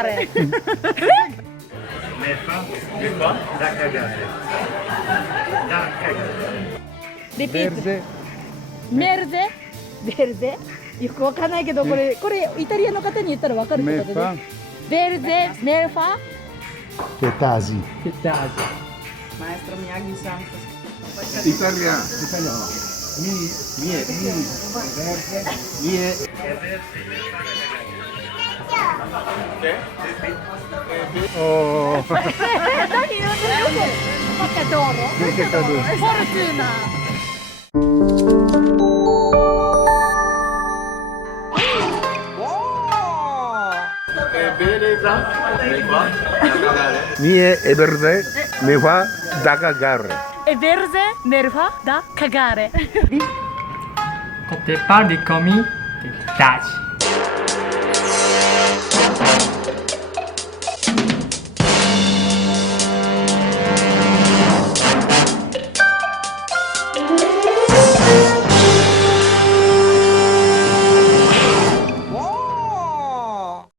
cagare. Ne fa? Di qua? Da cagare. Da cagare. Repeat. Verde. Merze? Verde? よくわかんないけど、これイタリアの方に言ったらわかるってこと Meffa. ね。Verde, merfa. Petasi. Maestro Miyagi-san. Italiano. Mie. Oh. 何言うてるPaccadoro? Paccadoro. Fortuna. Mie e verde mi fa da cagare. E verde, merfa, da cagare. Quand tu parles des commis, tu tâches.